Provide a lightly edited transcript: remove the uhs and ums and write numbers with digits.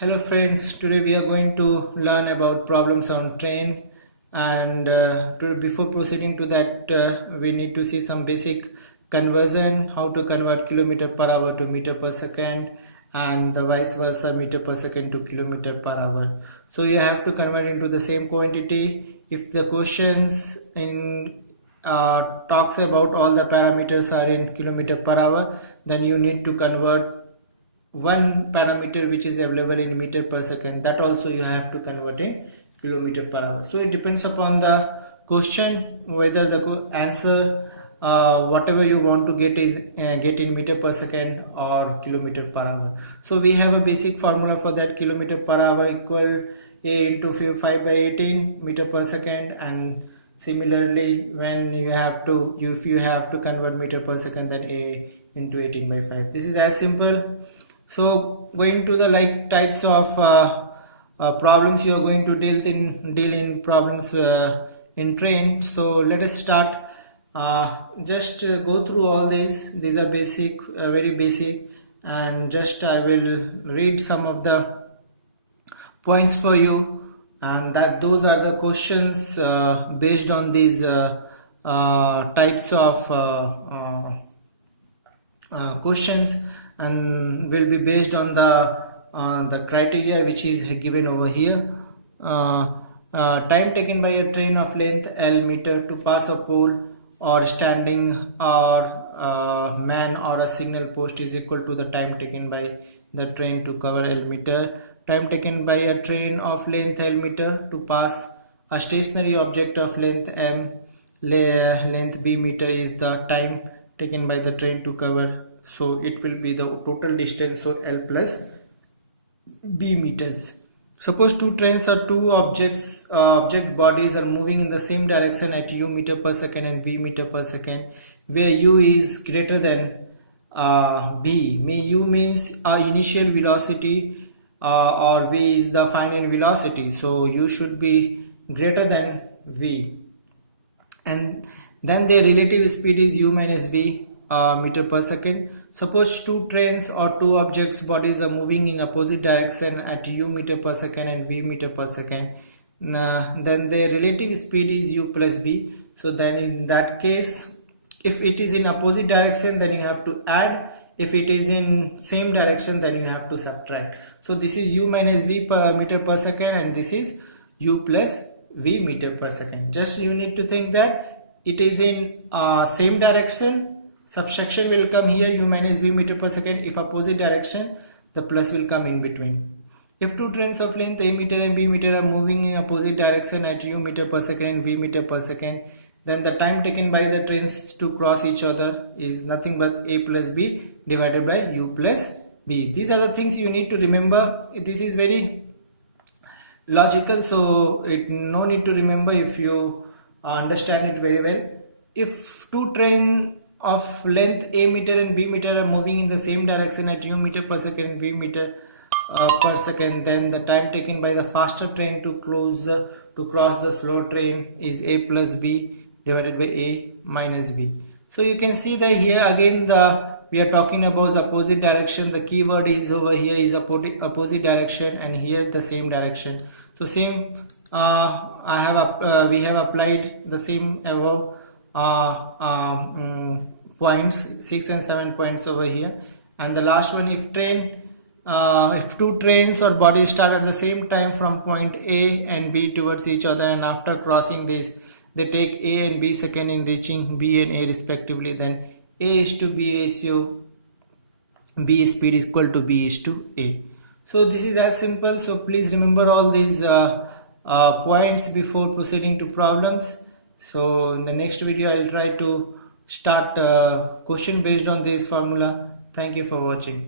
Hello friends, today we are going to learn about problems on train and before proceeding to that we need to see some basic conversion, how to convert kilometer per hour to meter per second and the vice versa meter per second to kilometer per hour. So you have to convert into the same quantity. If the questions in talks about all the parameters are in kilometer per hour, then you need to convert one parameter which is available in meter per second, that also you have to convert in kilometer per hour. So it depends upon the question whether the answer whatever you want to get is get in meter per second or kilometer per hour. So we have a basic formula for that. Kilometer per hour equal a into 5 by 18 meter per second, and similarly when you have to if you have to convert meter per second, then a into 18 by 5. This is as simple. So going to the types of problems you are going to deal in problems in train. So let us start. Just go through all these are basic, very basic, and just I will read some of the points for you, and that those are the questions based on these types of questions, and will be based on the criteria which is given over here. Time taken by a train of length L meter to pass a pole or standing or man or a signal post is equal to the time taken by the train to cover L meter. Time taken by a train of length L meter to pass a stationary object of length M length B meter is the time taken by the train to cover. So it will be the total distance, so L plus B meters. Suppose two trains or two object bodies are moving in the same direction at u meter per second and v meter per second, where u is greater than b. U means initial velocity or v is the final velocity. So u should be greater than v, and then their relative speed is u minus v meter per second. Suppose two trains or two objects bodies are moving in opposite direction at u meter per second and v meter per second. Then their relative speed is u plus b. So then in that case, if it is in opposite direction, then you have to add. If it is in same direction, then you have to subtract. So this is u minus v per meter per second, and this is u plus v meter per second. Just you need to think that it is in same direction. Subtraction will come here, u minus v meter per second. If opposite direction, the plus will come in between. If two trains of length a meter and b meter are moving in opposite direction at u meter per second and v meter per second, then the time taken by the trains to cross each other is nothing but a plus b divided by u plus b. These are the things you need to remember. This is very logical, so no need to remember if you understand it very well. If two trains of length a meter and b meter are moving in the same direction at u meter per second and v meter per second, then the time taken by the faster train to cross the slow train is a plus b divided by a minus b. So you can see that here again we are talking about opposite direction. The keyword is over here is opposite direction, and here the same direction. So same we have applied the same above points, 6 and 7 points over here. And the last one, if two trains or bodies start at the same time from point A and B towards each other, and after crossing this they take A and B second in reaching B and A respectively, then A is to B ratio B speed is equal to B is to A. So this is as simple. So please remember all these points before proceeding to problems. So in the next video I'll try to start question based on this formula. Thank you for watching.